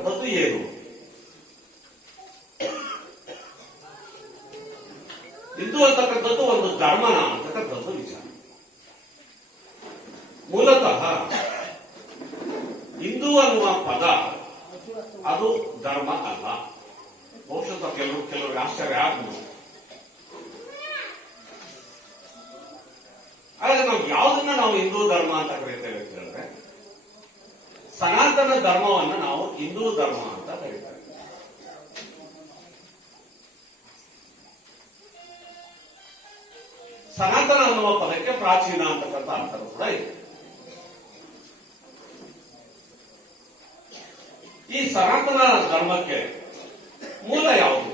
ಅಂತಕ್ಕಂಥದ್ದು ಏನು ಹಿಂದೂ ಅಂತಕ್ಕಂಥದ್ದು ಒಂದು ಧರ್ಮನ ಅಂತಕ್ಕಂಥದ್ದು ವಿಚಾರ. ಮೂಲತಃ ಹಿಂದೂ ಅನ್ನುವ ಪದ ಅದು ಧರ್ಮ. ಹಿಂದೂ ಧರ್ಮ ಅಂತ ಕರೀತೇವೆ ಸನಾತನ ಅನ್ನುವ ಪದಕ್ಕೆ ಪ್ರಾಚೀನ ಅಂತಕ್ಕಂಥ ಅರ್ಥ ಕೂಡ ಇದೆ. ಈ ಸನಾತನ ಧರ್ಮಕ್ಕೆ ಮೂಲ ಯಾವುದು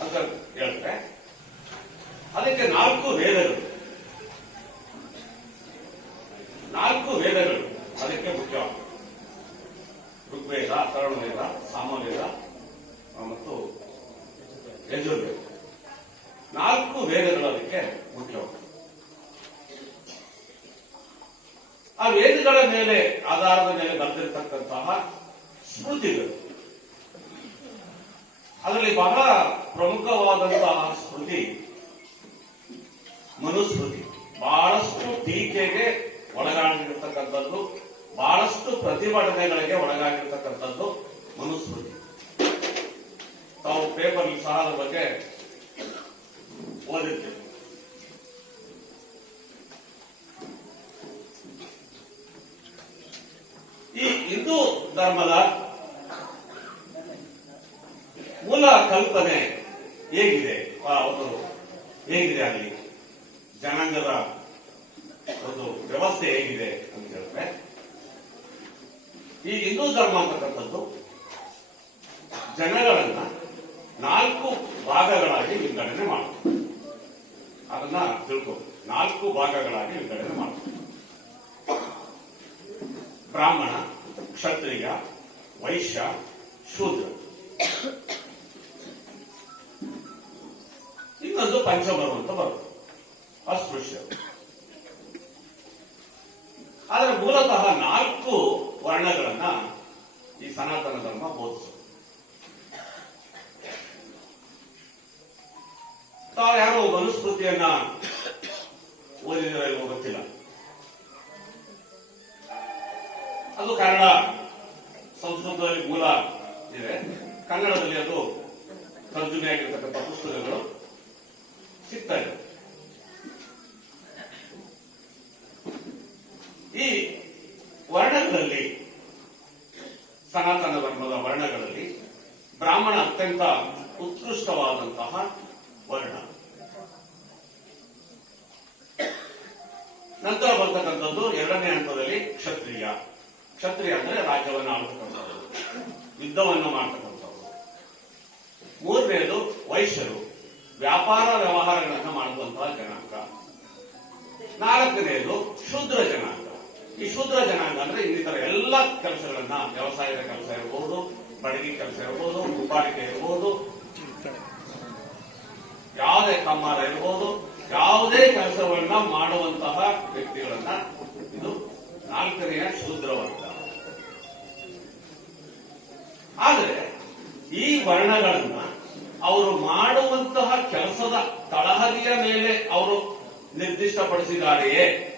ಅಂತ ಹೇಳಿದ್ರೆ ಅದಕ್ಕೆ ನಾಲ್ಕು ವೇದಗಳು ನಾಲ್ಕು ವೇದಗಳು ಅದಕ್ಕೆ ಮುಖ್ಯವಾಗಿದೆ ಋಗ್ವೇದ ಅಥರ್ವವೇದ ಸಾಮವೇದ ಆ, ಮತ್ತು ಯಜುರ್ವೇದ ನಾಲ್ಕು ವೇದಗಳು ಅದಕ್ಕೆ ಮುಖ್ಯವಾಗಿದೆ ಆ ವೇದಗಳ ಮೇಲೆ ಆಧಾರದ ಮೇಲೆ ಬರೆದಿರ್ತಕ್ಕಂತಹ ಸ್ಮೃತಿಗಳು ಅದರಲ್ಲಿ ಬಹಳ ಪ್ರಮುಖವಾದಂತಹ ಸ್ಮೃತಿ ಮನುಸ್ಮೃತಿ ಬಹಳಷ್ಟು ಟೀಕೆಗೆ ಒಳಗಾಗಿರ್ತಕ್ಕಂಥದ್ದು ಬಹಳಷ್ಟು ಪ್ರತಿಭಟನೆಗಳಿಗೆ ಒಳಗಾಗಿರ್ತಕ್ಕಂಥದ್ದು ಮನುಸ್ಮೃತಿ ತಾವು ಪೇಪರ್ ಸಹ ಅದ್ರ ಬಗ್ಗೆ ಈ ಹಿಂದೂ ಧರ್ಮದ ಮೂಲ ಕಲ್ಪನೆ ಹೇಗಿದೆ? ಒಂದು ಹೇಗಿದೆ ಅಲ್ಲಿ? ಜನಾಂಗದ ಒಂದು ವ್ಯವಸ್ಥೆ ಹೇಗಿದೆ ಅಂತ ಹೇಳಿದ್ರೆ, ಈ ಹಿಂದೂ ಧರ್ಮ ಅಂತಕ್ಕಂಥದ್ದು ಜನಗಳನ್ನ ನಾಲ್ಕು ಭಾಗಗಳಾಗಿ ವಿಂಗಡಣೆ ಮಾಡುತ್ತೆ ಅದನ್ನ ತಿಳ್ಕೊ. ನಾಲ್ಕು ಭಾಗಗಳಾಗಿ ವಿಂಗಡಣೆ ಮಾಡುತ್ತೆ ಬ್ರಾಹ್ಮಣ, ಕ್ಷತ್ರಿಯ, ವೈಶ್ಯ, ಶೂದ್ರ. ಇನ್ನೊಂದು ಪಂಚಮರು ಅಂತ ಬರುತ್ತೆ. ಅಸ್ಪೃಶ್ಯ. ಆದರೆ ಮೂಲತಃ ನಾಲ್ಕು ವರ್ಣಗಳನ್ನ ಈ ಸನಾತನ ಧರ್ಮ ಬೋಧಿಸುತ್ತೆ. ತಾವು ಯಾರೋ ಮನುಸ್ಮೃತಿಯನ್ನ ಓದಿದ್ರೆ ಗೊತ್ತಿಲ್ಲ. ಅದು ಕನ್ನಡ ಸಂಸ್ಕೃತದಲ್ಲಿ ಮೂಲ ಇದೆ. ಕನ್ನಡದಲ್ಲಿ ಅದು ತರ್ಜುಮೆ ಆಗಿರ್ತಕ್ಕಂಥ ಪುಸ್ತಕಗಳು ಸಿಗ್ತಾ ಈ ವರ್ಣಗಳಲ್ಲಿ, ಸನಾತನ ಧರ್ಮದ ವರ್ಣಗಳಲ್ಲಿ ಬ್ರಾಹ್ಮಣ ಅತ್ಯಂತ ಉತ್ಕೃಷ್ಟವಾದಂತಹ ವರ್ಣ ನಂತರ ಬರ್ತಕ್ಕಂಥದ್ದು ಎರಡನೇ ಹಂತದಲ್ಲಿ ಕ್ಷತ್ರಿಯ. ಕ್ಷತ್ರಿಯ ಅಂದ್ರೆ ರಾಜ್ಯವನ್ನು ಆಳ್ತಕ್ಕಂಥದ್ದು ಯುದ್ಧವನ್ನು ಮಾಡ್ತಕ್ಕಂಥದ್ದು. ಮೂರನೇದು ವೈಶ್ಯರು. ವ್ಯಾಪಾರ ವ್ಯವಹಾರಗಳನ್ನು ಮಾಡುವಂತಹ ಜನಾಂಗ. ನಾಲ್ಕನೇದು ಶೂದ್ರ ಜನಾಂಗ. ಈ ಶೂದ್ರ ಜನಾಂಗ ಅಂದ್ರೆ ಇನ್ನಿತರ ಎಲ್ಲ ಕೆಲಸಗಳನ್ನ ವ್ಯವಸಾಯದ ಕೆಲಸ ಇರಬಹುದು ಬಡಗಿ ಕೆಲಸ ಇರಬಹುದು ಉಪಾಡಿಕೆ ಇರಬಹುದು ಯಾವುದೇ ಕಮ್ಮಾರ ಇರಬಹುದು ಯಾವುದೇ ಕೆಲಸವನ್ನ ಮಾಡುವಂತಹ ವ್ಯಕ್ತಿಗಳನ್ನ ಇದು ನಾಲ್ಕನೆಯ ಶೂದ್ರ ವರ್ಗ ಆದರೆ ಈ ವರ್ಣಗಳನ್ನ ಅವರು ಮಾಡುವಂತಹ ಕೆಲಸದ ತಳಹದಿಯ ಮೇಲೆ ಅವರು ನಿರ್ದಿಷ್ಟಪಡಿಸಿದ್ದಾರೆಯೇ?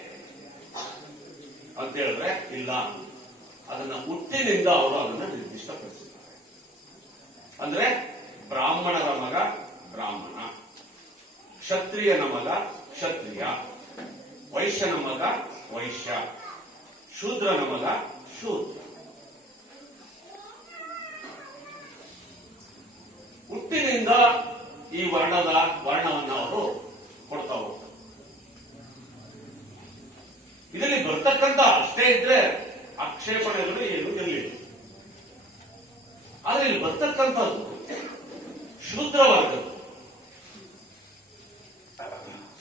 ಅಂತ ಹೇಳಿದ್ರೆ ಇಲ್ಲ. ಅದನ್ನ ಹುಟ್ಟಿನಿಂದ ಅವರು ಅದನ್ನ ನಿರ್ದಿಷ್ಟಪಡಿಸಿದ್ದಾರೆ. ಅಂದ್ರೆ ಬ್ರಾಹ್ಮಣರ ಬ್ರಾಹ್ಮಣ ಕ್ಷತ್ರಿಯನ ಮಗ ಕ್ಷತ್ರಿಯ ವೈಶ್ಯನ ಮಗ ವೈಶ್ಯ ಶೂದ್ರನ ಮಗ ಶೂದ್ರ. ಹುಟ್ಟಿನಿಂದ ಈ ವರ್ಣದ ವರ್ಣವನ್ನು ಅವರು ಕೊಡ್ತಾ ಹೋಗ್ತಾರೆ. ಇದರಲ್ಲಿ ಬರ್ತಕ್ಕಂಥ ಅಷ್ಟೇ ಇದ್ರೆ ಆಕ್ಷೇಪಣೆಗಳು ಏನು ಇರಲಿಲ್ಲ. ಆದ್ರೆ ಇಲ್ಲಿ ಬರ್ತಕ್ಕಂಥದ್ದು ಶೂದ್ರ ವರ್ಗ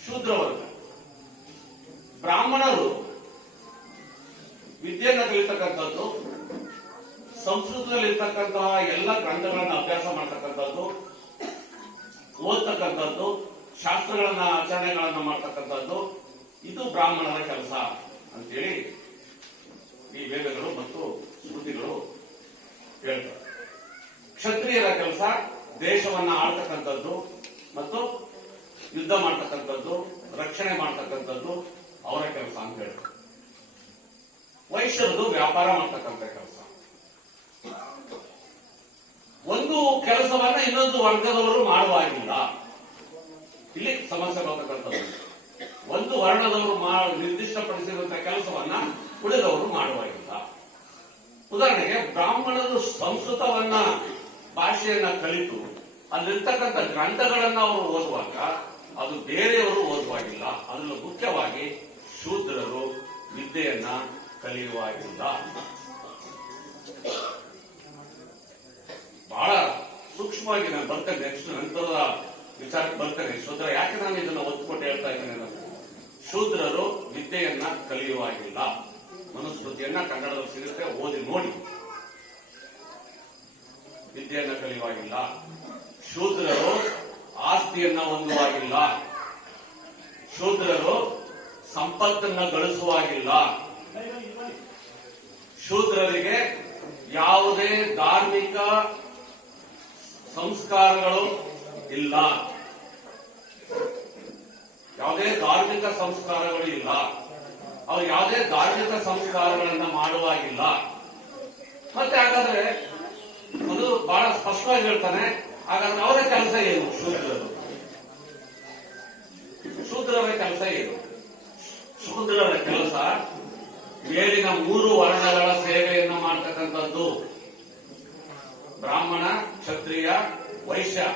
ಶೂದ್ರ ವರ್ಗ ಬ್ರಾಹ್ಮಣರು. ವಿದ್ಯೆಯನ್ನು ಕಲಿತಕ್ಕಂಥದ್ದು ಸಂಸ್ಕೃತದಲ್ಲಿರ್ತಕ್ಕಂತಹ ಎಲ್ಲ ಗ್ರಂಥಗಳನ್ನ ಅಭ್ಯಾಸ ಮಾಡ್ತಕ್ಕಂಥದ್ದು, ಓದ್ತಕ್ಕಂಥದ್ದು, ಶಾಸ್ತ್ರಗಳನ್ನ ಆಚರಣೆಗಳನ್ನ ಮಾಡ್ತಕ್ಕಂಥದ್ದು, ಇದು ಬ್ರಾಹ್ಮಣರ ಕೆಲಸ ಅಂತೇಳಿ ಈ ವೇದಗಳು ಮತ್ತು ಸ್ಮೃತಿಗಳು ಹೇಳ್ತಾರೆ ಕ್ಷತ್ರಿಯರ ಕೆಲಸ ದೇಶವನ್ನ ಆಳ್ತಕ್ಕಂಥದ್ದು ಮತ್ತು ಯುದ್ಧ ಮಾಡ್ತಕ್ಕಂಥದ್ದು, ರಕ್ಷಣೆ ಮಾಡ್ತಕ್ಕಂಥದ್ದು ಅವರ ಕೆಲಸ ಅಂತ ಹೇಳಿ. ವೈಶ್ಯರದು ವ್ಯಾಪಾರ ಮಾಡ್ತಕ್ಕಂಥ ಕೆಲಸ. ಒಂದು ಕೆಲಸವನ್ನ ಇನ್ನೊಂದು ವರ್ಗದವರು ಮಾಡುವಾಗಿಲ್ಲ ಇಲ್ಲಿ ಸಮಸ್ಯೆ ಬರ್ತಕ್ಕಂಥದ್ದು ಒಂದು ವರ್ಣದವರು ನಿರ್ದಿಷ್ಟಪಡಿಸಿರುವಂತಹ ಕೆಲಸವನ್ನ ಉಳಿದವರು ಮಾಡುವಾಗಿಲ್ಲ ಉದಾಹರಣೆಗೆ ಬ್ರಾಹ್ಮಣರು ಸಂಸ್ಕೃತವನ್ನ ಭಾಷೆಯನ್ನ ಕಲಿತು ಅಲ್ಲಿರ್ತಕ್ಕಂಥ ಗ್ರಂಥಗಳನ್ನ ಅವರು ಓದುವಾಗ ಅದು ಬೇರೆಯವರು ಓದುವಾಗಿಲ್ಲ ಅದರಲ್ಲೂ ಮುಖ್ಯವಾಗಿ ಶೂದ್ರರು ವಿದ್ಯೆಯನ್ನ ಕಲಿಯುವಾಗಿಲ್ಲ ಬಹಳ ಸೂಕ್ಷ್ಮವಾಗಿ ನಾನು ಬರ್ತೇನೆ, ನೆಕ್ಸ್ಟ್ ನಂತರದ ವಿಚಾರಕ್ಕೆ ಬರ್ತೇನೆ. ಶೂದ್ರ, ಯಾಕೆ ನಾನು ಇದನ್ನ ಒತ್ತುಕೊಟ್ಟು ಹೇಳ್ತಾ ಇದ್ದೇನೆ ಶೂದ್ರರು ವಿದ್ಯೆಯನ್ನ ಕಲಿಯುವಾಗಿಲ್ಲ ಮನುಸ್ಮೃತಿಯನ್ನ ಕನ್ನಡದಲ್ಲಿ ಸಿಗುತ್ತೆ, ಓದಿ ನೋಡಿ. ವಿದ್ಯೆಯನ್ನ ಕಲಿಯುವಾಗಿಲ್ಲ ಶೂದ್ರರು ಆಸ್ತಿಯನ್ನ ಹೊಂದುವಾಗಿಲ್ಲ. ಶೂದ್ರರು ಸಂಪತ್ತನ್ನ ಗಳಿಸುವಾಗಿಲ್ಲ. ಶೂದ್ರರಿಗೆ ಯಾವುದೇ ಧಾರ್ಮಿಕ ಸಂಸ್ಕಾರಗಳು ಇಲ್ಲ. ಯಾವುದೇ ಧಾರ್ಮಿಕ ಸಂಸ್ಕಾರಗಳು ಇಲ್ಲ. ಅವ್ರು ಯಾವುದೇ ಧಾರ್ಮಿಕ ಸಂಸ್ಕಾರಗಳನ್ನ ಮಾಡುವಾಗಿಲ್ಲ. ಮತ್ತೆ ಹಾಗಾದ್ರೆ ಅದು ಬಹಳ ಸ್ಪಷ್ಟವಾಗಿ ಹೇಳ್ತಾನೆ ಹಾಗಾದ್ರೆ ಅವರ ಕೆಲಸ ಏನು? ಶೂದ್ರರು. ಶೂದ್ರರ ಕೆಲಸ ಏನು? ಶೂದ್ರರ ಕೆಲಸ? ಮೇಲಿನ ಮೂರು ವರ್ಣಗಳ ಸೇವೆಯನ್ನು ಮಾಡ್ತಕ್ಕಂಥದ್ದು. ಬ್ರಾಹ್ಮಣ ಕ್ಷತ್ರಿಯ ವೈಶ್ಯ.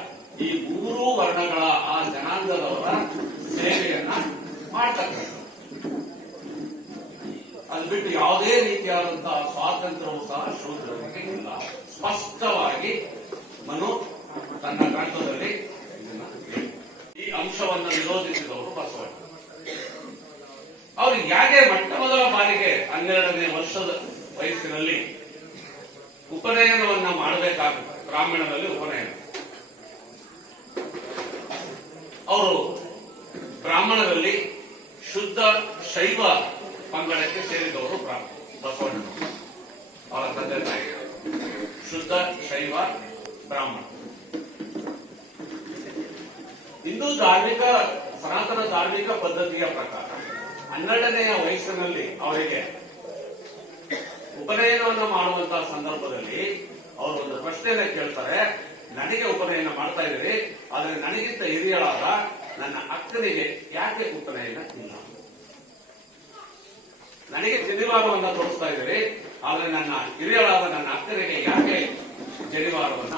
ಈ ಮೂರು ವರ್ಣಗಳ ಆ ಜನಾಂಗದವರ ಸೇವೆಯನ್ನ ಮಾಡ್ತಕ್ಕಂಥದ್ದು. ಅದು ಬಿಟ್ಟು ಯಾವುದೇ ರೀತಿಯಾದಂತಹ ಸ್ವಾತಂತ್ರ್ಯವು ಸಹ ಶೂದ್ರರಿಗೆ ಇಲ್ಲ. ಸ್ಪಷ್ಟವಾಗಿ ಮನು ತನ್ನ ಕಾಂತದಲ್ಲಿ ಈ ಅಂಶವನ್ನು ವಿರೋಧಿಸಿದವರು ಬಸವಣ್ಣ. ಅವರು ಯಾಕೆ ಮೊಟ್ಟ ಮೊದಲ ಬಾರಿಗೆ ಹನ್ನೆರಡನೇ ವರ್ಷದ ವಯಸ್ಸಿನಲ್ಲಿ ಉಪನಯನವನ್ನ ಮಾಡಬೇಕಾಗುತ್ತೆ? ಬ್ರಾಹ್ಮಣದಲ್ಲಿ ಉಪನಯನ. ಅವರು ಬ್ರಾಹ್ಮಣದಲ್ಲಿ ಶುದ್ಧ ಶೈವ ಪಂಗಡಕ್ಕೆ ಸೇರಿದವರು ಬಸವಣ್ಣನವರು ಅವರ ತಂದೆ ತಾಯಿ ಶುದ್ಧ ಶೈವ ಬ್ರಾಹ್ಮಣ. ಹಿಂದೂ ಧಾರ್ಮಿಕ, ಸನಾತನ ಧಾರ್ಮಿಕ ಪದ್ಧತಿಯ ಪ್ರಕಾರ ಹನ್ನೆರಡನೆಯ ವಯಸ್ಸಿನಲ್ಲಿ ಅವರಿಗೆ ಉಪನಯನವನ್ನು ಮಾಡುವಂತಹ ಸಂದರ್ಭದಲ್ಲಿ ಅವರು ಒಂದು ಪ್ರಶ್ನೆಯನ್ನು ಕೇಳ್ತಾರೆ. ನನಗೆ ಉಪನಯನ ಮಾಡ್ತಾ ಇದ್ದೀರಿ, ಆದರೆ ನನಗಿಂತ ಹಿರಿಯಳಾದ ನನ್ನ ಅಕ್ಕನಿಗೆ ಯಾಕೆ ಉಪನಯನ ಇಲ್ಲ? ನನಗೆ ಜನಿವಾರವನ್ನ ತೋರಿಸ್ತಾ ಇದ್ದೀರಿ, ಆದರೆ ನನ್ನ ಹಿರಿಯಳಾದ ನನ್ನ ಅಕ್ಕನಿಗೆ ಯಾಕೆ ಜನಿವಾರವನ್ನ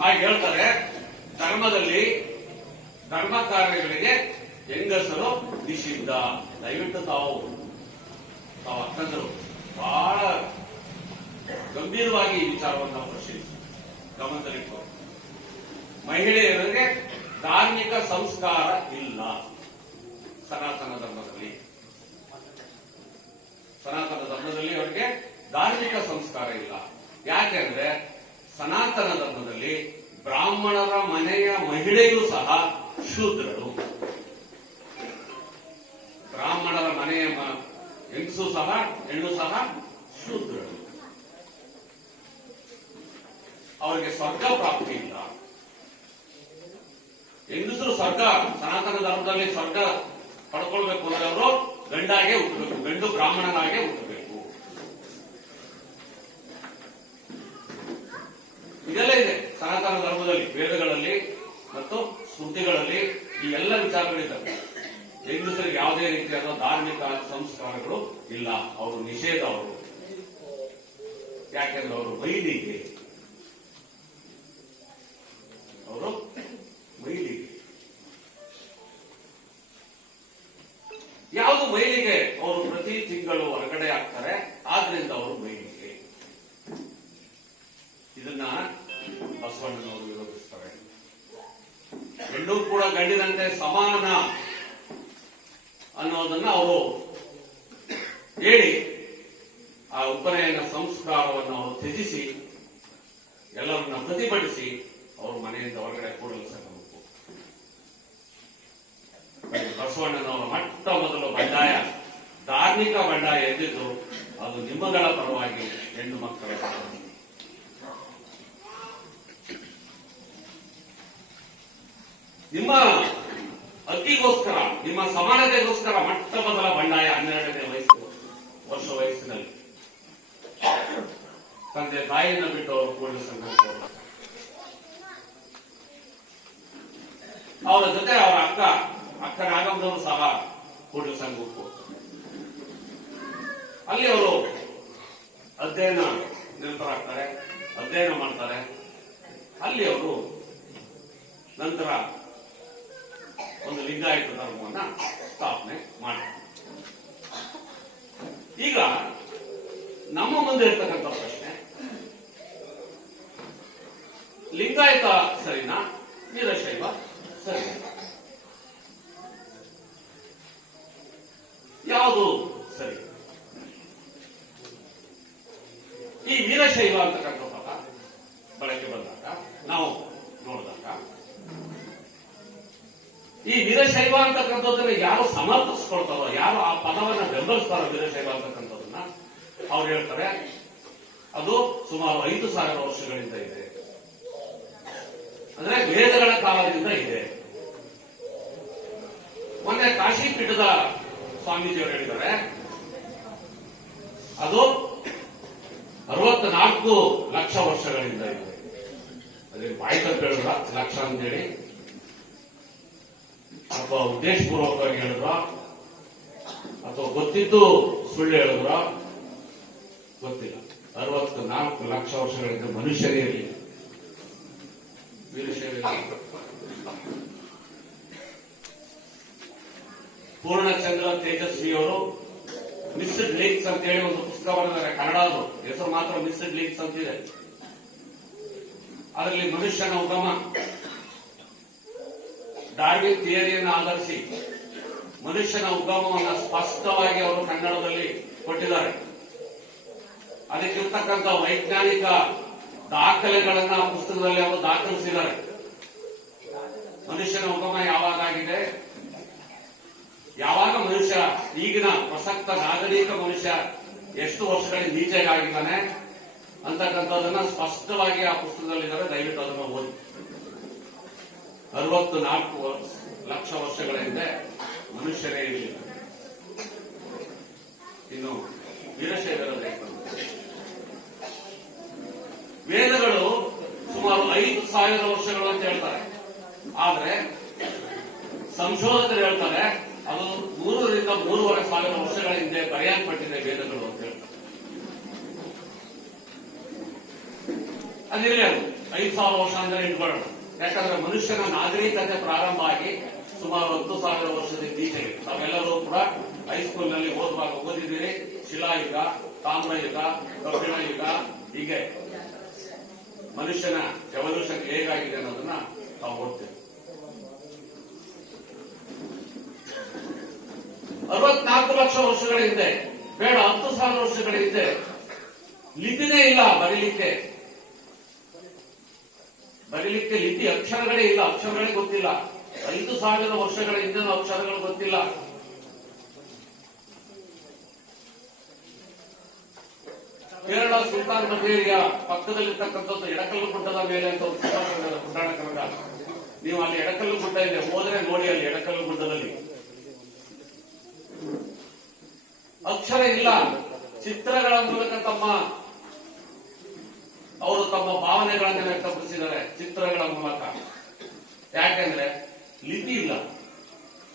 ಹಾಗೆ ಹೇಳ್ತಾರೆ, ಧರ್ಮದಲ್ಲಿ ಧರ್ಮ ಕಾರ್ಯಗಳಿಗೆ ಹೆಂಗಸರು ನಿಷಿದ್ಧ. ದಯವಿಟ್ಟು ತಾವು ತಾವು ಅಕ್ಕಂದರು, ಬಹಳ ಗಂಭೀರವಾಗಿ ಈ ವಿಚಾರವನ್ನು ಪರಿಶೀಲಿಸಿ. ಗಮನದಲ್ಲಿಟ್ಟು ಮಹಿಳೆಯರಿಗೆ ಧಾರ್ಮಿಕ ಸಂಸ್ಕಾರ ಇಲ್ಲ. ಸನಾತನ ಧರ್ಮದಲ್ಲಿ. ಸನಾತನ ಧರ್ಮದಲ್ಲಿ ಅವರಿಗೆ ಧಾರ್ಮಿಕ ಸಂಸ್ಕಾರ ಇಲ್ಲ. ಯಾಕೆಂದ್ರೆ ಸನಾತನ ಧರ್ಮದಲ್ಲಿ ಬ್ರಾಹ್ಮಣರ ಮನೆಯ ಮಹಿಳೆಯೂ ಸಹ ಶೂದ್ರರು. ಬ್ರಾಹ್ಮಣರ ಮನೆಯ ಹೆಂಗಸು ಸಹ, ಹೆಣ್ಣು ಸಹ ಶೂದ್ರರು. ಅವರಿಗೆ ಸ್ವರ್ಗ ಪ್ರಾಪ್ತಿ ಇಲ್ಲ. ಹೆಂಗಸರು ಸ್ವರ್ಗ, ಸನಾತನ ಧರ್ಮದಲ್ಲಿ ಸ್ವರ್ಗ ಪಡ್ಕೊಳ್ಬೇಕು ಅಂದ್ರೆ ಅವರು ಗಂಡಾಗೆ ಹುಟ್ಟಬೇಕು, ಗಂಡು ಬ್ರಾಹ್ಮಣನಾಗೆ ಹುಟ್ಟಬೇಕು. ಇದೆಲ್ಲ ಇದೆ. ಸನಾತನ ಧರ್ಮದಲ್ಲಿ, ವೇದಗಳಲ್ಲಿ ಮತ್ತು ಸ್ಮೃತಿಗಳಲ್ಲಿ ಈ ಎಲ್ಲ ವಿಚಾರಗಳಿದ್ದಾವೆ ಹೆಂಗಸರಿಗೆ ಯಾವುದೇ ರೀತಿಯಾದ ಧಾರ್ಮಿಕ ಸಂಸ್ಕಾರಗಳು ಇಲ್ಲ. ಅವರು ನಿಷೇಧ ಅವರು. ಯಾಕೆಂದ್ರೆ ಅವರು ವೈದಿಕೆ ಅವರು ಮೈಲಿಗೆ ಯಾವುದು ಮೈಲಿಗೆ ಅವರು ಪ್ರತಿ ತಿಂಗಳು ಹೊರಗಡೆ ಆಗ್ತಾರೆ, ಆದ್ರಿಂದ ಅವರು ಮೈಲಿಗೆ. ಇದನ್ನ ಬಸವಣ್ಣನವರು ವಿರೋಧಿಸ್ತಾರೆ ಹೆಣ್ಣು ಕೂಡ ಗಂಡಿನಂತೆ ಸಮಾನ ಅನ್ನೋದನ್ನ ಅವರು ಹೇಳಿ ಆ ಉಪನಯನ ಸಂಸ್ಕಾರವನ್ನು ಅವರು ತ್ಯಜಿಸಿ, ಎಲ್ಲರನ್ನ ಪ್ರತಿಭಟಿಸಿ ಅವರು ಮನೆಯಿಂದ ಹೊರಗಡೆ ಕೂಡಲು ಸಕಬೇಕು ಬಸವಣ್ಣನವರ ಮೊಟ್ಟ ಮೊದಲು ಬಂಡಾಯ, ಧಾರ್ಮಿಕ ಬಂಡಾಯ ಎದ್ದಿದ್ದು ಅದು ನಿಮ್ಮಗಳ ಪರವಾಗಿ ಹೆಣ್ಣು ಮಕ್ಕಳ ಪರವಾಗಿ. ನಿಮ್ಮ ಅತಿಗೋಸ್ಕರ, ನಿಮ್ಮ ಸಮಾನತೆಗೋಸ್ಕರ ಮೊಟ್ಟ ಮೊದಲ ಬಂಡಾಯ ಹನ್ನೆರಡನೇ ವಯಸ್ಸು, ವರ್ಷ ವಯಸ್ಸಿನಲ್ಲಿ ತಂದೆ ತಾಯಿಯನ್ನು ಬಿಟ್ಟು ಅವರು ಕೂಡಲ ಹೋದರು. ಅವರ ಜೊತೆ ಅವರ ಅಕ್ಕ ಅಕ್ಕ ನಾಗಮ್ಮನವರು ಸಹ ಕೂಡಲ ಸಂಘಕ್ಕೆ. ಅಲ್ಲಿ ಅವರು ಅಧ್ಯಯನ ನಿರತರಾಗ್ತಾರೆ, ಅಧ್ಯಯನ ಮಾಡ್ತಾರೆ ಅಲ್ಲಿ ಅವರು ನಂತರ ಒಂದು ಲಿಂಗಾಯತ ಧರ್ಮವನ್ನ ಸ್ಥಾಪನೆ ಮಾಡಿ. ಈಗ ನಮ್ಮ ಮುಂದೆ ಇರ್ತಕ್ಕಂಥ ಪ್ರಶ್ನೆ, ಲಿಂಗಾಯತ ಸರಿನಾ ವೀರಶೈವ ಸರಿ? ಯಾವುದು ಸರಿ? ಈ ವೀರಶೈವ ಅಂತಕ್ಕಂಥ ಪದ ಬಳಕೆ ಬಂದಾಗ ನಾವು ಈ ವೀರಶೈವ ಅಂತಕ್ಕಂಥದ್ದನ್ನ ಯಾರು ಸಮರ್ಥಿಸ್ಕೊಳ್ತಾರೋ, ಯಾರು ಆ ಪದವನ್ನ ಬೆಂಬಲಿಸ್ತಾರೋ ವೀರಶೈವ ಅಂತಕ್ಕಂಥದ್ದನ್ನ ಅವ್ರು ಹೇಳ್ತಾರೆ. ಅದು ಸುಮಾರು ಐದು ಸಾವಿರ ವರ್ಷಗಳಿಂದ ಇದೆ. ಅಂದ್ರೆ ವೇದಗಳ ಕಾಲದಿಂದ ಇದೆ. ಮೊನ್ನೆ ಕಾಶಿ ಪೀಠದ ಸ್ವಾಮೀಜಿಯವರು ಹೇಳಿದ್ದಾರೆ, ಅದು ಅರವತ್ನಾಲ್ಕು ಲಕ್ಷ ವರ್ಷಗಳಿಂದ ಇದೆ. ಅದೇ ಅಂತ ಹೇಳಿದ್ರ ಲಕ್ಷ ಅಂತೇಳಿ. ಅಥವಾ ಉದ್ದೇಶಪೂರ್ವಕವಾಗಿ ಹೇಳಿದ್ರ? ಅಥವಾ ಗೊತ್ತಿದ್ದು ಸುಳ್ಳು ಹೇಳಿದ್ರ? ಗೊತ್ತಿಲ್ಲ. ಅರವತ್ತು ನಾಲ್ಕು ಲಕ್ಷ ವರ್ಷಗಳಿಂದ ಮನುಷ್ಯರೇ ಇರಲಿ ವೀರಶೈವ ಪೂರ್ಣಚಂದ್ರ ತೇಜಸ್ವಿಯವರು ಮಿಸ್ಡ್ ಲೀಕ್ಸ್ ಅಂತ ಹೇಳಿ ಒಂದು ಪುಸ್ತಕ ಬರೆದಿದ್ದಾರೆ ಕನ್ನಡದು ಹೆಸರು ಮಾತ್ರ ಮಿಸ್ಡ್ ಲೀಕ್ಸ್ ಅಂತಿದೆ. ಅದರಲ್ಲಿ ಮನುಷ್ಯನ ಉಗಮ ಡಾರ್ವಿನ್ ಥಿಯರಿಯನ್ನು ಆಧರಿಸಿ ಮನುಷ್ಯನ ಉಗಮವನ್ನು ಸ್ಪಷ್ಟವಾಗಿ ಅವರು ಕನ್ನಡದಲ್ಲಿ ಕೊಟ್ಟಿದ್ದಾರೆ. ಅದಕ್ಕಿರ್ತಕ್ಕಂಥ ವೈಜ್ಞಾನಿಕ ದಾಖಲೆಗಳನ್ನ ಪುಸ್ತಕದಲ್ಲಿ ಅವರು ದಾಖಲಿಸಿದ್ದಾರೆ. ಮನುಷ್ಯನ ಉಗಮ ಯಾವಾಗ ಆಗಿದೆ ಯಾವಾಗ ಮನುಷ್ಯ ಈಗಿನ ಪ್ರಸಕ್ತ ನಾಗರಿಕ ಮನುಷ್ಯ ಎಷ್ಟು ವರ್ಷಗಳಿಂದ ಈಚೆಗಾಗಿದ್ದಾನೆ ಅಂತಕ್ಕಂಥದ್ದನ್ನ ಸ್ಪಷ್ಟವಾಗಿ ಆ ಪುಸ್ತಕದಲ್ಲಿದ್ದಾರೆ. ದಯವಿಟ್ಟು ಅದನ್ನು ಓದಿ. ಅರವತ್ತು ನಾಲ್ಕು ಲಕ್ಷ ವರ್ಷಗಳ ಹಿಂದೆ ಮನುಷ್ಯರೇ ಇರಲಿಲ್ಲ ಇನ್ನು ವೀರಶೈವರ ವೇದಗಳು ಸುಮಾರು ಐದು ಸಾವಿರ ವರ್ಷಗಳು ಅಂತ ಹೇಳ್ತಾರೆ. ಆದ್ರೆ ಸಂಶೋಧಕರು ಹೇಳ್ತಾರೆ, ಅದು ಮೂರರಿಂದ ಮೂರುವರೆ ಸಾವಿರ ವರ್ಷಗಳ ಹಿಂದೆ ಬರೆಯಲ್ಪಟ್ಟಿದೆ ವೇದಗಳು ಅಂತ ಹೇಳ್ತಾರೆ. ಅದಿರಲಿ ಅದು. ಐದು ಸಾವಿರ ವರ್ಷ ಅಂದ್ರೆ ಇಟ್ಕೊಳ್ಳೋಣ ಯಾಕಂದ್ರೆ ಮನುಷ್ಯನ ನಾಗರಿಕತೆ ಪ್ರಾರಂಭ ಆಗಿ ಸುಮಾರು ಹತ್ತು ಸಾವಿರ ವರ್ಷದ ಇತ್ತೀಚೆಗೆ. ತಾವೆಲ್ಲರೂ ಕೂಡ ಹೈಸ್ಕೂಲ್ನಲ್ಲಿ ಓದುವಾಗ ಓದಿದ್ದೀರಿ. ಶಿಲಾಯುಗ, ತಾಮ್ರಯುಗ ಕಬ್ಬಿಣ ಹೀಗೆ. ಮನುಷ್ಯನ ಎವಲ್ಯೂಷನ್ ಹೇಗಾಗಿದೆ ಅನ್ನೋದನ್ನ ನಾವು ಓದ್ತೇವೆ ಅರವತ್ನಾಲ್ಕು ಲಕ್ಷ ವರ್ಷಗಳ ಹಿಂದೆ, ಬೇಡ, ಹತ್ತು ಸಾವಿರ ವರ್ಷಗಳ ಹಿಂದೆ, ಲಿಪಿನೇ ಇಲ್ಲ ಬರೀಲಿಕ್ಕೆ. ಬರೀಲಿಕ್ಕೆ ಲಿಪಿ ಅಕ್ಷರಗಳೇ ಇಲ್ಲ, ಅಕ್ಷರಗಳೇ ಗೊತ್ತಿಲ್ಲ. ಐದು ಸಾವಿರ ವರ್ಷಗಳ ಹಿಂದಿನ ಅಕ್ಷರಗಳು ಗೊತ್ತಿಲ್ಲ. ಕೇರಳ ಸುಲ್ತಾನ್ ಬಂದೇರಿಯ ಪಕ್ಕದಲ್ಲಿರ್ತಕ್ಕಂಥದ್ದು ಎಡಕಲ್ಲು ಗುಡ್ಡದ ಮೇಲೆ ಅಂತ ಒಂದು ಪುರಾಣ ಕನ್ನಡ. ನೀವು ಅಲ್ಲಿ ಎಡಕಲ್ಲು ಗುಡ್ಡ ಇದೆ, ಹೋದ್ರೆ ನೋಡಿ ಅಲ್ಲಿ ಎಡಕಲ್ಲು ಗುಡ್ಡದಲ್ಲಿ. ಅಕ್ಷರ ಇಲ್ಲ, ಚಿತ್ರಗಳ ಮೂಲಕ ತಮ್ಮ ಅವರು ತಮ್ಮ ಭಾವನೆಗಳನ್ನು ವ್ಯಕ್ತಪಡಿಸಿದ್ದಾರೆ, ಚಿತ್ರಗಳ ಮೂಲಕ. ಯಾಕೆಂದ್ರೆ ಲಿಪಿ ಇಲ್ಲ,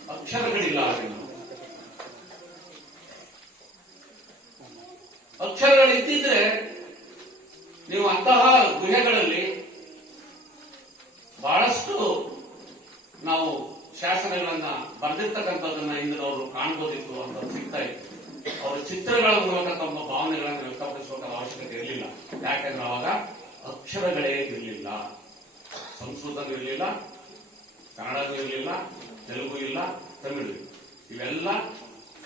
ಅಕ್ಷರಗಳಿಲ್ಲ ಅಕ್ಷರಗಳು ಅಕ್ಷರಗಳಿದ್ದಿದ್ರೆ ನೀವು ಅಂತಹ ಗುಹೆಗಳಲ್ಲಿ ಬಹಳಷ್ಟು ನಾವು ಶಾಸನಗಳನ್ನ ಬರೆದಿರ್ತಕ್ಕಂಥದ್ದನ್ನ ಇಂದಿನವರು ಕಾಣ್ಬೋದಿತ್ತು ಅಂತ ಸಿಗ್ತಾ ಇತ್ತು ಅವರು ಚಿತ್ರಗಳ ಮೂಲಕ ತಮ್ಮ ಭಾವನೆಗಳನ್ನು ವ್ಯಕ್ತಪಡಿಸುವ ಅವಶ್ಯಕತೆ ಇರಲಿಲ್ಲ ಯಾಕಂದ್ರೆ ಅವಾಗ ಅಕ್ಷರಗಳೇ ಇರಲಿಲ್ಲ. ಸಂಸ್ಕೃತನೂ ಇರಲಿಲ್ಲ, ಕನ್ನಡನೂ ಇರಲಿಲ್ಲ, ತೆಲುಗು ಇಲ್ಲ, ತಮಿಳು. ಇವೆಲ್ಲ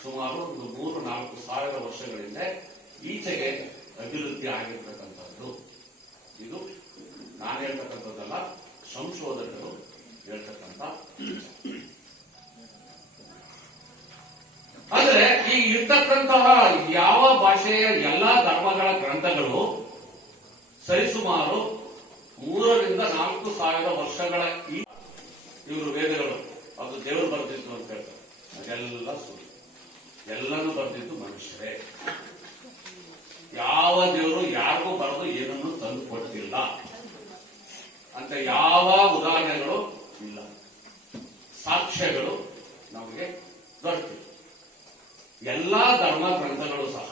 ಸುಮಾರು ಒಂದು ಮೂರು ನಾಲ್ಕು ಸಾವಿರ ವರ್ಷಗಳಿಂದ ಈಚೆಗೆ ಅಭಿವೃದ್ಧಿ ಆಗಿರ್ತಕ್ಕಂಥದ್ದು. ಇದು ನಾನು ಹೇಳ್ತಕ್ಕಂಥದ್ದಲ್ಲ, ಸಂಶೋಧಕರು ಹೇಳ್ತಕ್ಕಂಥ ಆದರೆ ಈ ಇರ್ತಕ್ಕಂತಹ ಯಾವ ಭಾಷೆಯ ಎಲ್ಲಾ ಧರ್ಮಗಳ ಗ್ರಂಥಗಳು ಸರಿಸುಮಾರು ಮೂರರಿಂದ ನಾಲ್ಕು ಸಾವಿರ ವರ್ಷಗಳ ಈ ಇವರು ವೇದಗಳು. ಅದು ದೇವರು ಬರ್ತಿತ್ತು ಅಂತ ಹೇಳ್ತಾರೆ. ಅದೆಲ್ಲ ಸುಳ್ಳು. ಎಲ್ಲನೂ ಬರ್ತಿತ್ತು ಮನುಷ್ಯರೇ. ಯಾವ ದೇವರು ಯಾರಿಗೂ ಬರೆದು ಏನನ್ನು ತಂದು ಕೊಟ್ಟಿಲ್ಲ ಅಂತ ಯಾವ ಉದಾಹರಣೆಗಳು ಇಲ್ಲ ಸಾಕ್ಷ್ಯಗಳು ನಮಗೆ ದೊರಕಿದೆ ಎಲ್ಲಾ ಧರ್ಮ ಗ್ರಂಥಗಳು ಸಹ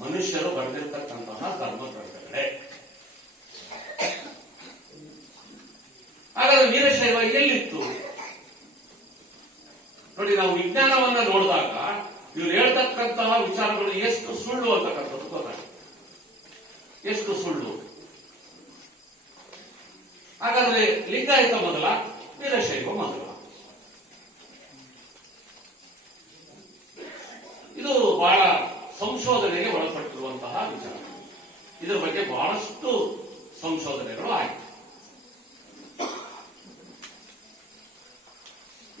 ಮನುಷ್ಯರು ಬರೆದಿರ್ತಕ್ಕಂತಹ ಧರ್ಮ ಗ್ರಂಥಗಳೇ ಹಾಗಾದ್ರೆ ವೀರಶೈವ ಎಲ್ಲಿತ್ತು ನೋಡಿ ನಾವು ವಿಜ್ಞಾನವನ್ನ ನೋಡಿದಾಗ ಇವ್ರು ಹೇಳ್ತಕ್ಕಂತಹ ವಿಚಾರಗಳು ಎಷ್ಟು ಸುಳ್ಳು ಅಂತಕ್ಕಂಥದ್ದು ಗೊತ್ತಾಗುತ್ತೆ ಎಷ್ಟು ಸುಳ್ಳು ಹಾಗಾದ್ರೆ ಲಿಂಗಾಯತ ಮೊದಲ ವೀರಶೈವ ಮೊದಲ ಇದು ಬಹಳ ಸಂಶೋಧನೆಗೆ ಒಳಪಟ್ಟಿರುವಂತಹ ವಿಚಾರ ಇದರ ಬಗ್ಗೆ ಬಹಳಷ್ಟು ಸಂಶೋಧನೆಗಳು ಆಗಿದೆ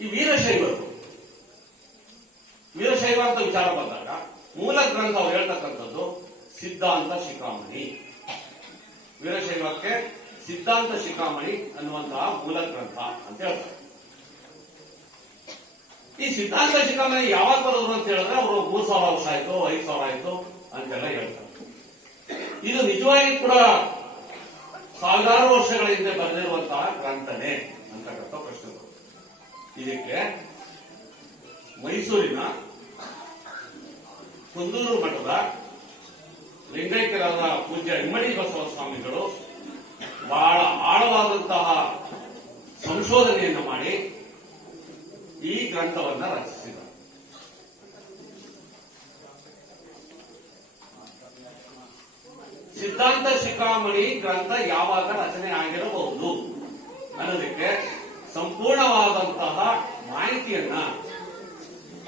ಈ ವೀರಶೈವರು ವೀರಶೈವ ಅಂತ ವಿಚಾರ ಬಂದಾಗ ಮೂಲ ಗ್ರಂಥ ಅವ್ರು ಹೇಳ್ತಕ್ಕಂಥದ್ದು ಸಿದ್ಧಾಂತ ಶಿಖಾಮಣಿ. ವೀರಶೈವಕ್ಕೆ ಸಿದ್ಧಾಂತ ಶಿಖಾಮಣಿ ಅನ್ನುವಂತಹ ಮೂಲ ಗ್ರಂಥ ಅಂತ ಹೇಳ್ತಾರೆ. ಈ ಸಿದ್ಧಾಂತ ಶಿಖಾಮಣಿ ಯಾವಾಗ ಬರೋದು ಅಂತ ಹೇಳಿದ್ರೆ ಅವರು ಮೂರ್ ಸಾವಿರ ವರ್ಷ ಆಯ್ತು, ಐದು ಸಾವಿರ ಆಯ್ತು ಅಂತೆಲ್ಲ ಹೇಳ್ತಾರೆ. ಇದು ನಿಜವಾಗಿ ಕೂಡ ಸಾವಿರಾರು ವರ್ಷಗಳ ಹಿಂದೆ ಬರೆದಿರುವಂತಹ ಗ್ರಂಥನೇ ಅಂತಕ್ಕಂಥ ಪ್ರಶ್ನೆ ಬರುತ್ತೆ. ಇದಕ್ಕೆ ಮೈಸೂರಿನ ಕುಂದೂರು ಮಠದ ಲಿಂಗೈಕ್ಯರಾದ ಪೂಜ್ಯ ಇಮ್ಮಡಿ ಬಸವ ಸ್ವಾಮಿಗಳು ಬಹಳ ಆಳವಾದಂತಹ ಸಂಶೋಧನೆಯನ್ನು ಮಾಡಿ ಈ ಗ್ರಂಥವನ್ನ ರಚಿಸಿದರು. ಸಿದ್ಧಾಂತ ಶಿಖಾಮಣಿ ಗ್ರಂಥ ಯಾವಾಗ ರಚನೆ ಆಗಿರಬಹುದು ಅನ್ನೋದಕ್ಕೆ ಸಂಪೂರ್ಣವಾದಂತಹ ಮಾಹಿತಿಯನ್ನ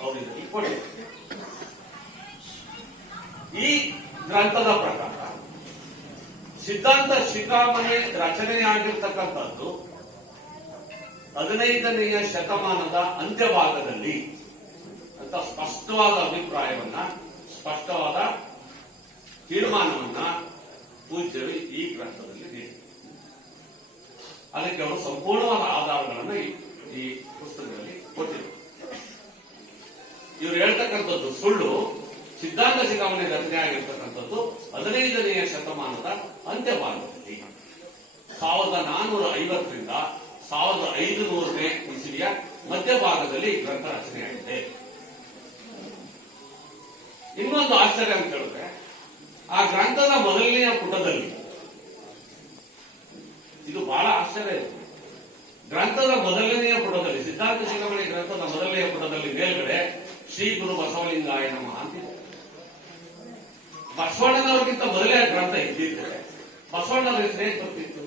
ಅವರು ಇದರಲ್ಲಿ ಈ ಗ್ರಂಥದ ಪ್ರಕಾರ ಸಿದ್ಧಾಂತ ಶಿಖಾಮಣಿ ರಚನೆಯಾಗಿರ್ತಕ್ಕಂಥದ್ದು ಹದಿನೈದನೆಯ ಶತಮಾನದ ಅಂತ್ಯಭಾಗದಲ್ಲಿ ಅಂತ ಸ್ಪಷ್ಟವಾದ ಅಭಿಪ್ರಾಯವನ್ನ, ಸ್ಪಷ್ಟವಾದ ತೀರ್ಮಾನವನ್ನ ಪೂಜ್ಯರು ಈ ಗ್ರಂಥದಲ್ಲಿ ಅದಕ್ಕೆ ಅವರು ಸಂಪೂರ್ಣವಾದ ಆಧಾರಗಳನ್ನು ಈ- ಪುಸ್ತಕದಲ್ಲಿ ಕೊಟ್ಟಿದ್ದಾರೆ ಇವರು ಹೇಳ್ತಕ್ಕಂಥದ್ದು ಸುಳ್ಳು, ಸಿದ್ಧಾಂತ ಚುನಾವಣೆ ರಚನೆ ಆಗಿರ್ತಕ್ಕಂಥದ್ದು ಹದಿನೈದನೆಯ ಶತಮಾನದ ಅಂತ್ಯಭಾಗದಲ್ಲಿ ಸಾವಿರದ ನಾನ್ನೂರ ಐವತ್ತರಿಂದ ಸಾವಿರದ ಐದು ನೂರನೇ ಇಸವಿಯ ಮಧ್ಯಭಾಗದಲ್ಲಿ ಗ್ರಂಥ ರಚನೆಯಾಗಿದೆ ಇನ್ನೊಂದು ಆಶ್ಚರ್ಯ ಅಂತ ಹೇಳಿದ್ರೆ, ಆ ಗ್ರಂಥದ ಮೊದಲನೆಯ ಪುಟದಲ್ಲಿ ಇದು ಬಹಳ ಆಶ್ಚರ್ಯ. ಇದೆ ಗ್ರಂಥದ ಮೊದಲನೆಯ ಪುಟದಲ್ಲಿ, ಸಿದ್ಧಾಂತ ಶಿಖಾಮಣಿ ಗ್ರಂಥದ ಮೊದಲನೆಯ ಪುಟದಲ್ಲಿ ಮೇಲ್ಗಡೆ ಶ್ರೀ ಗುರು ಬಸವಲಿಂಗಾಯ ನಮಃ ಅಂತಿದೆ ಬಸವಣ್ಣನವರಿಗಿಂತ ಮೊದಲೇ ಗ್ರಂಥ ಇದ್ದಿದ್ದರೆ ಬಸವಣ್ಣನ ಹೆಸರೇ ಗೊತ್ತಿತ್ತು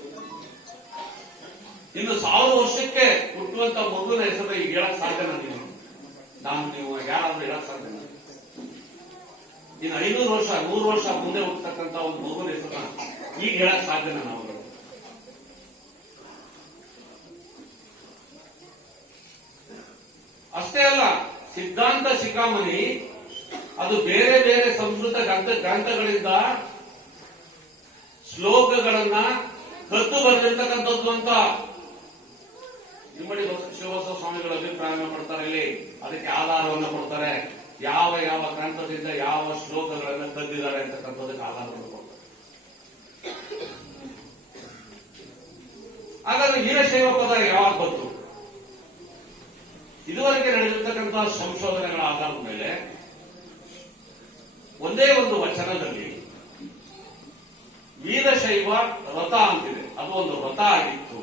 ಇನ್ನು ಸಾವಿರ ವರ್ಷಕ್ಕೆ ಹುಟ್ಟುವಂತ ಮಗುವಿನ ಹೆಸರು ಈಗ ಹೇಳಕ್ ಸಾಧ್ಯ ನೀವು ನಾನು ನೀವು ಯಾರಾದ್ರೂ ಹೇಳಕ್ ಸಾಧ್ಯ ಇನ್ನು ಐನೂರು ವರ್ಷ, ನೂರು ವರ್ಷ ಮುಂದೆ ಹುಟ್ಟತಕ್ಕಂತ ಒಂದು ಮಗುವಿನ ಹೆಸರನ್ನ ಈಗ ಹೇಳಕ್ ಸಾಧ್ಯನ ನಾವುಗಳು ಅಷ್ಟೇ ಅಲ್ಲ ಸಿದ್ಧಾಂತ ಶಿಖಾಮಣಿ ಅದು ಬೇರೆ ಬೇರೆ ಸಂಸ್ಕೃತ ಗ್ರಂಥ ಗ್ರಂಥಗಳಿಂದ ಶ್ಲೋಕಗಳನ್ನ ಕತ್ತು ಬರೆದಿರ್ತಕ್ಕಂಥದ್ದು ಅಂತ. ನಿಮ್ಮಡಿ ಬಸ- ಶಿವಬಸವ ಸ್ವಾಮಿಗಳು ಅಭಿಪ್ರಾಯವನ್ನು ಕೊಡ್ತಾರೆ ಇಲ್ಲಿ. ಅದಕ್ಕೆ ಆಧಾರವನ್ನು ಕೊಡ್ತಾರೆ. ಯಾವ ಯಾವ ಗ್ರಂಥದಿಂದ ಯಾವ ಶ್ಲೋಕಗಳನ್ನ ಕದ್ದಿದ್ದಾರೆ ಅಂತಕ್ಕಂಥದಕ್ಕೆ ಆಧಾರವನ್ನು ಕೊಡ್ತಾರೆ. ಹಾಗಾದ್ರೆ ವೀರಶೈವ ಪದ ಯಾವಾಗ ಬಂತು? ಇದುವರೆಗೆ ನಡೆದಿರ್ತಕ್ಕಂತಹ ಸಂಶೋಧನೆಗಳ ಆಧಾರದ ಮೇಲೆ ಒಂದೇ ಒಂದು ವಚನದಲ್ಲಿ ವೀರಶೈವ ವ್ರತ ಅಂತಿದೆ. ಅದು ಒಂದು ವ್ರತ ಆಗಿತ್ತು.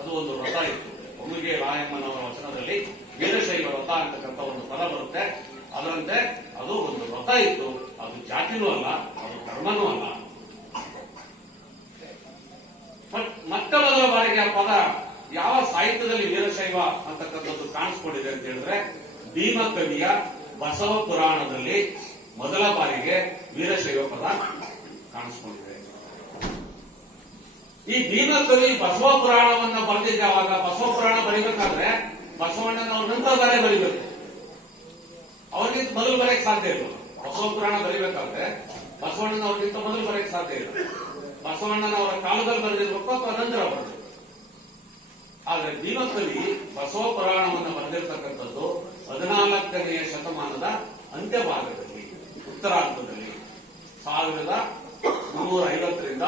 ಅದು ಒಂದು ವ್ರತ ಇತ್ತು. ಒಮ್ಮಿಗೆ ರಾಯಮ್ಮನವರ ವಚನದಲ್ಲಿ ವೀರಶೈವ ವ್ರತ ಅಂತಕ್ಕಂಥ ಒಂದು ಪದ ಬರುತ್ತೆ. ಅದರಂತೆ ಅದು ಒಂದು ವ್ರತ ಇತ್ತು. ಅದು ಜಾತಿನೂ ಅಲ್ಲ, ಅದು ಕರ್ಮನೂ ಅಲ್ಲ. ಮತ್ತೆ ಮೊದಲ ಬಾರಿಗೆ ಆ ಪದ ಯಾವ ಸಾಹಿತ್ಯದಲ್ಲಿ ವೀರಶೈವ ಅಂತಕ್ಕಂಥದ್ದು ಕಾಣಿಸ್ಕೊಂಡಿದೆ ಅಂತ ಹೇಳಿದ್ರೆ ಭೀಮ ಕವಿಯ ಬಸವ ಪುರಾಣದಲ್ಲಿ ಮೊದಲ ಬಾರಿಗೆ ವೀರಶೈವ ಪದ ಕಾಣಿಸ್ಕೊಂಡಿದೆ. ಈ ಭೀಮಕವಿ ಬಸವ ಪುರಾಣವನ್ನ ಬರೆದಿದ್ದೆ ಅವಾಗ ಬಸವ ಪುರಾಣ ಬರಿಬೇಕಾದ್ರೆ ನಂತರ ಬಾರಿ ಬರಿಬೇಕು. ಅವ್ರಿಗಿಂತ ಮೊದಲು ಬರೆಯಕ್ ಸಾಧ್ಯ ಇಲ್ಲ. ಬಸವ ಪುರಾಣ ಬರೀಬೇಕಾದ್ರೆ ಬಸವಣ್ಣನವ್ರಿಗಿಂತ ಮೊದಲು ಬರೆಯಕ್ ಸಾಧ್ಯ ಇಲ್ಲ. ಬಸವಣ್ಣನವರ ಕಾಲದಲ್ಲಿ ಬರೆದಿರ್ಬೇಕು ಅಥವಾ ನಂತರ ಬರೆದಿರ್ಬೇಕು ಆದ್ರೆ ಭೀಮಕವಿ ಬಸವ ಪುರಾಣವನ್ನು ಹದಿನಾಲ್ಕನೆಯ ಶತಮಾನದ ಅಂತ್ಯಭಾಗದಲ್ಲಿ, ಉತ್ತರಾರ್ಧದಲ್ಲಿ. ಸಾವಿರದ ಮುನ್ನೂರ ಐವತ್ತರಿಂದ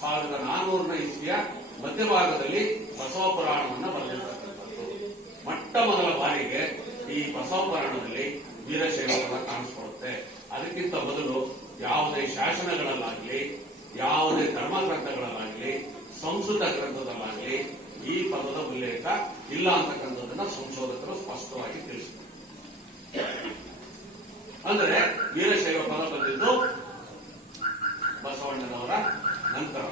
ಸಾವಿರದ ನಾನ್ನೂರನೇ ಇಸ್ವಿಯ ಮಧ್ಯಭಾಗದಲ್ಲಿ ಬಸವ ಪುರಾಣವನ್ನು ಮೊಟ್ಟ ಮೊದಲ ಬಾರಿಗೆ ಈ ಬಸವ ಪುರಾಣದಲ್ಲಿ ವೀರಶೈವರನ್ನ ಕಾಣಿಸ್ಕೊಡುತ್ತೆ ಅದಕ್ಕಿಂತ ಮೊದಲು ಯಾವುದೇ ಶಾಸನಗಳಲ್ಲಾಗಲಿ, ಯಾವುದೇ ಧರ್ಮ ಗ್ರಂಥಗಳಲ್ಲಾಗಲಿ ಸಂಸ್ಕೃತ ಗ್ರಂಥದಲ್ಲಾಗಲಿ ಈ ಪದದ ಉಲ್ಲೇಖ ಇಲ್ಲ ಅಂತಕ್ಕಂಥದ್ದನ್ನ ಸಂಶೋಧಕರು ಸ್ಪಷ್ಟವಾಗಿ ತಿಳಿಸಿದ್ದಾರೆ ಅಂದರೆ ವೀರಶೈವ ಪದ ಬಂದಿದ್ದು ಬಸವಣ್ಣನವರ ನಂತರ.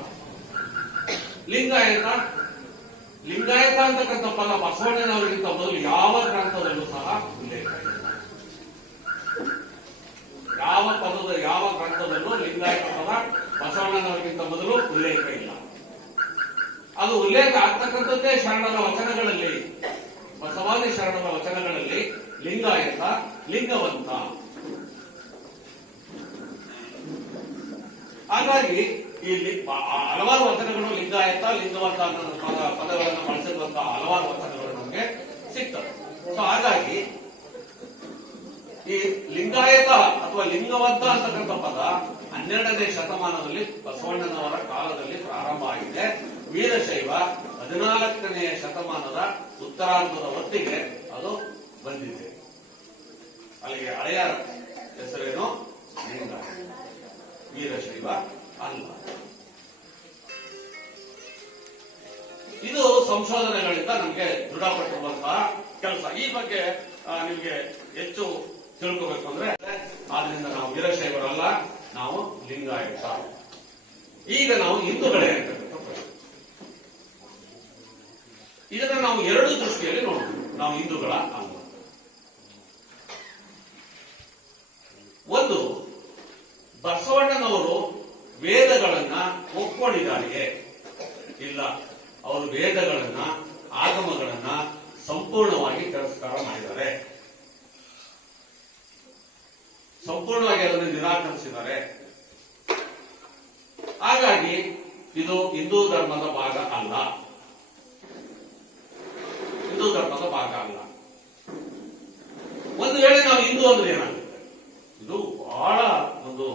ಲಿಂಗಾಯತ. ಲಿಂಗಾಯತ ಅಂತಕ್ಕಂಥ ಪದ ಬಸವಣ್ಣನವರಿಗಿಂತ ಮೊದಲು ಯಾವ ಗ್ರಂಥದಲ್ಲೂ ಸಹ ಉಲ್ಲೇಖ ಯಾವ ಪದದ ಯಾವ ಗ್ರಂಥದಲ್ಲೂ ಲಿಂಗಾಯತ ಪದ ಬಸವಣ್ಣನವರಿಗಿಂತ ಮೊದಲು ಉಲ್ಲೇಖ ಇಲ್ಲ. ಅದು ಉಲ್ಲೇಖ ಆಗ್ತಕ್ಕಂಥದ್ದೇ ಶರಣನ ವಚನಗಳಲ್ಲಿ, ಬಸವಾದಿ ಶರಣನ ವಚನಗಳಲ್ಲಿ ಲಿಂಗಾಯತ, ಲಿಂಗವಂತ. ಹಾಗಾಗಿ ಈ ಹಲವಾರು ವಚನಗಳು ಲಿಂಗಾಯತ, ಲಿಂಗವಂತ ಅನ್ನೋ ಪದ, ಪದಗಳನ್ನು ಬಳಸಿರುವಂತಹ ಹಲವಾರು ವಚನಗಳು ನಮಗೆ ಸಿಗ್ತವೆ. ಸೊ ಹಾಗಾಗಿ ಈ ಲಿಂಗಾಯತ ಅಥವಾ ಲಿಂಗವಂತ ಅಂತಕ್ಕಂಥ ಪದ ಹನ್ನೆರಡನೇ ಶತಮಾನದಲ್ಲಿ ಬಸವಣ್ಣನವರ ಕಾಲದಲ್ಲಿ ಪ್ರಾರಂಭ ಆಗಿದೆ. ವೀರಶೈವ ಹದಿನಾಲ್ಕನೆಯ ಶತಮಾನದ ಉತ್ತರಾಂಧದ ಹೊತ್ತಿಗೆ ಅದು ಬಂದಿದೆ. ಅಲ್ಲಿಗೆ ಹಳೆಯ ಹೆಸರೇನು? ಲಿಂಗ. ವೀರಶೈವ ಅಲ್ಲ ಇದು ಸಂಶೋಧನೆಗಳಿಂದ ನಮಗೆ ದೃಢಪಟ್ಟಿರುವಂತಹ ಕೆಲಸ. ಈ ಬಗ್ಗೆ ನಿಮಗೆ ಹೆಚ್ಚು ತಿಳ್ಕೋಬೇಕು ಅಂದ್ರೆ, ಆದ್ರಿಂದ ನಾವು ವೀರಶೈವರಲ್ಲ, ನಾವು ಲಿಂಗಾಯತ. ಈಗ ನಾವು ಹಿಂದೂಗಳೇ ಅಂತಕ್ಕಂಥ ಪ್ರಶ್ನೆ ಇದನ್ನ ನಾವು ಎರಡು ದೃಷ್ಟಿಯಲ್ಲಿ ನೋಡೋಣ ನಾವು ಹಿಂದೂಗಳ ಅಂಗ ಒಂದು, ಬಸವಣ್ಣನವರು ವೇದಗಳನ್ನ ಒಪ್ಕೊಂಡಿದ್ದಾರೆ ಇಲ್ಲ. ಅವರು ವೇದಗಳನ್ನ, ಆಗಮಗಳನ್ನ ಸಂಪೂರ್ಣವಾಗಿ ತಿರಸ್ಕಾರ ಮಾಡಿದ್ದಾರೆ. ಸಂಪೂರ್ಣವಾಗಿ ಅದನ್ನು ನಿರಾಕರಿಸಿದ್ದಾರೆ. ಹಾಗಾಗಿ ಇದು ಹಿಂದೂ ಧರ್ಮದ ಭಾಗ ಅಲ್ಲ. ಅಲ್ಲ. ಒಂದು ವೇಳೆ ನಾವು ಹಿಂದೂ ಅಂದ್ರೆ ಏನಾಗುತ್ತೆ? ಇದು ಬಹಳ ಒಂದು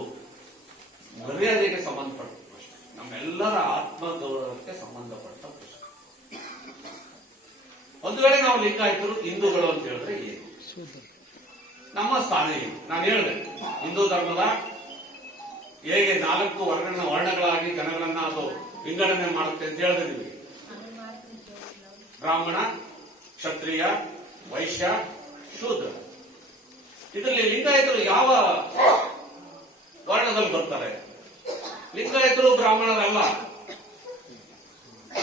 ಮರ್ಯಾದೆಗೆ ಸಂಬಂಧಪಟ್ಟ ಪ್ರಶ್ನೆ. ನಮ್ಮೆಲ್ಲರ ಆತ್ಮಗೌರವಕ್ಕೆ ಸಂಬಂಧಪಟ್ಟ ಪ್ರಶ್ನೆ. ಒಂದು ವೇಳೆ ನಾವು ಲಿಂಗಾಯಿತರು ಹಿಂದೂಗಳು ಅಂತ ಹೇಳಿದ್ರೆ ಏನು? ನಮ್ಮ ಸ್ಥಾನ ಏನು? ನಾನು ಹೇಳಿದೆ ಹಿಂದೂ ಧರ್ಮದ ಹೇಗೆ ನಾಲ್ಕು ವರ್ಣ ವರ್ಣಗಳಾಗಿ ಜನಗಳನ್ನ ಅದು ವಿಂಗಡಣೆ ಮಾಡುತ್ತೆ ಅಂತ ಹೇಳಿದೆ ನಿಮಗೆ. ಬ್ರಾಹ್ಮಣ ಕ್ಷತ್ರಿಯ, ವೈಶ್ಯ, ಶೂದ್ರ. ಇದರಲ್ಲಿ ಲಿಂಗಾಯತರು ಯಾವ ವರ್ಣದಲ್ಲಿ ಬರ್ತಾರೆ? ಲಿಂಗಾಯತರು ಬ್ರಾಹ್ಮಣರಲ್ಲ.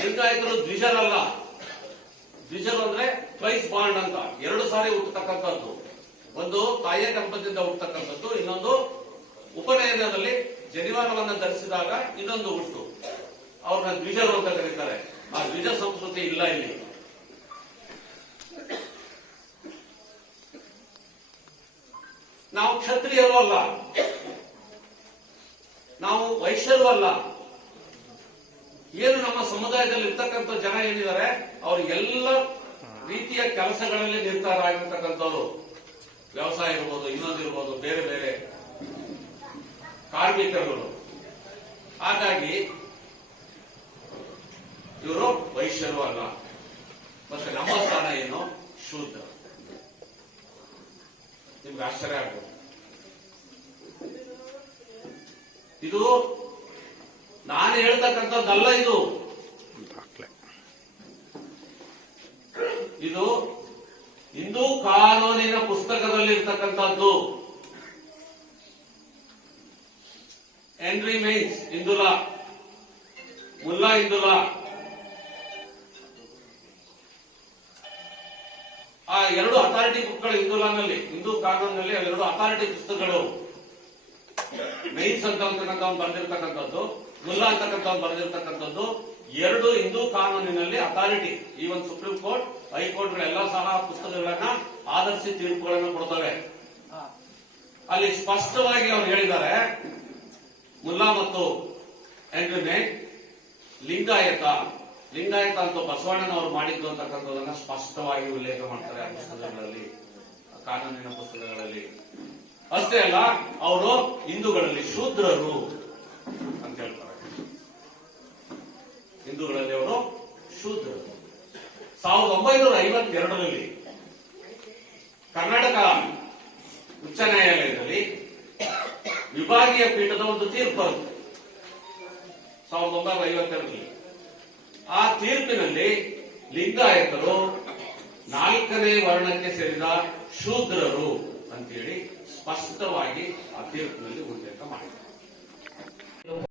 ಲಿಂಗಾಯತರು ದ್ವಿಜರಲ್ಲ. ದ್ವಿಜರು ಅಂದ್ರೆ ಟ್ವೈಸ್ ಬಾಂಡ್ ಅಂತ. ಎರಡು ಸಾರಿ ಹುಟ್ಟತಕ್ಕಂಥದ್ದು. ಒಂದು ತಾಯಿಯ ಗರ್ಭದಿಂದ ಹುಟ್ಟತಕ್ಕಂಥದ್ದು, ಇನ್ನೊಂದು ಉಪನಯನದಲ್ಲಿ ಜನಿವಾರವನ್ನು ಧರಿಸಿದಾಗ ಇನ್ನೊಂದು ಹುಟ್ಟು. ಅವ್ರನ್ನ ದ್ವಿಜರು ಅಂತ ಕರೀತಾರೆ. ಆ ದ್ವಿಜ ಸಂಸ್ಕೃತಿ ಇಲ್ಲ ಇಲ್ಲಿ. ನಾವು ಕ್ಷತ್ರಿಯರು ಅಲ್ಲ. ನಾವು ವೈಶ್ಯರು ಅಲ್ಲ. ಏನು ನಮ್ಮ ಸಮುದಾಯದಲ್ಲಿ ಇರ್ತಕ್ಕಂಥ ಜನ ಏನಿದ್ದಾರೆ, ಅವರು ಎಲ್ಲ ರೀತಿಯ ಕೆಲಸಗಳಲ್ಲಿ ನಿರ್ಧಾರ ಆಗಿರ್ತಕ್ಕಂಥವ್ರು ವ್ಯವಸಾಯ ಇರ್ಬೋದು ಇನ್ನೊಂದಿರ್ಬೋದು ಬೇರೆ ಬೇರೆ ಕಾರ್ಮಿಕರುಗಳು. ಹಾಗಾಗಿ, ಇವರು ವೈಶ್ಯರು ಅಲ್ಲ. ಮತ್ತೆ ನಮ್ಮ ಸ್ಥಾನ ಏನು? ಶೂದ್ರ. ನಿಮ್ಗೆ ಆಶ್ಚರ್ಯ ಆಗ್ಬೋದು. ಇದು ನಾನು ಹೇಳ್ತಕ್ಕಂಥದ್ದಲ್ಲ ಇದು. ಇದು ಹಿಂದೂ ಕಾನೂನಿನ ಪುಸ್ತಕದಲ್ಲಿ ಇರ್ತಕ್ಕಂಥದ್ದು ಎನ್ರಿ ಮೈನ್ಸ್ ಹಿಂದುಲಾ ಮುಲ್ಲಾ ಹಿಂದುಲಾ ಆ ಎರಡು ಅಥಾರಿಟಿ ಬುಕ್ಗಳು ಹಿಂದುಲಾನಲ್ಲಿ ಹಿಂದೂ ಕಾನೂನಿನಲ್ಲಿ ಎರಡು ಅಥಾರಿಟಿ ಪುಸ್ತಕಗಳು. ನೈಸ್ ಅಂತ ಅಂತಕ್ಕಂಥವ್ನು ಬರೆದಿರ್ತಕ್ಕಂಥದ್ದು ಮುಲ್ಲಾ ಅಂತಕ್ಕಂಥವ್ನು ಬರೆದಿರ್ತಕ್ಕಂಥದ್ದು ಎರಡು ಹಿಂದೂ ಕಾನೂನಿನಲ್ಲಿ ಅಥಾರಿಟಿ ಈ ಒಂದು ಸುಪ್ರೀಂ ಕೋರ್ಟ್ ಹೈಕೋರ್ಟ್ ಎಲ್ಲ ಸಹ ಪುಸ್ತಕಗಳನ್ನ ಆಧರಿಸಿ ತೀರ್ಪುಗಳನ್ನು ಕೊಡ್ತವೆ. ಅಲ್ಲಿ ಸ್ಪಷ್ಟವಾಗಿ ಅವರು ಹೇಳಿದ್ದಾರೆ ಮುಲ್ಲಾ ಮತ್ತು ಎಂದ್ರೆ ಲಿಂಗಾಯತ ಲಿಂಗಾಯತ ಅಂತ ಬಸವಣ್ಣನವರು ಮಾಡಿದ್ದು ಅಂತಕ್ಕಂಥದನ್ನ ಸ್ಪಷ್ಟವಾಗಿ ಉಲ್ಲೇಖ ಮಾಡ್ತಾರೆ ಆ ಪುಸ್ತಕಗಳಲ್ಲಿ ಕಾನೂನಿನ ಪುಸ್ತಕಗಳಲ್ಲಿ. ಅಷ್ಟೇ ಅಲ್ಲ, ಅವರು ಹಿಂದೂಗಳಲ್ಲಿ ಶೂದ್ರರು ಅಂತ ಹೇಳ್ತಾರೆ. ಹಿಂದೂಗಳಲ್ಲಿ ಅವರು ಶೂದ್ರರು. ಸಾವಿರದ ಒಂಬೈನೂರ ಐವತ್ತೆರಡರಲ್ಲಿ ಕರ್ನಾಟಕ ಉಚ್ಚ ನ್ಯಾಯಾಲಯದಲ್ಲಿ ವಿಭಾಗೀಯ ಪೀಠದ ಒಂದು ತೀರ್ಪು ಸಾವಿರದ ಒಂಬೈನೂರ ಐವತ್ತೆರಡರಲ್ಲಿ. ಆ ತೀರ್ಪಿನಲ್ಲಿ ಲಿಂಗಾಯತರು ನಾಲ್ಕನೇ ವರ್ಣಕ್ಕೆ ಸೇರಿದ ಶೂದ್ರರು ಅಂತೇಳಿ ಸ್ಪಷ್ಟವಾಗಿ ಆ ತೀರ್ಪಿನಲ್ಲಿ ಉಲ್ಲೇಖ ಮಾಡಿದ್ದಾರೆ.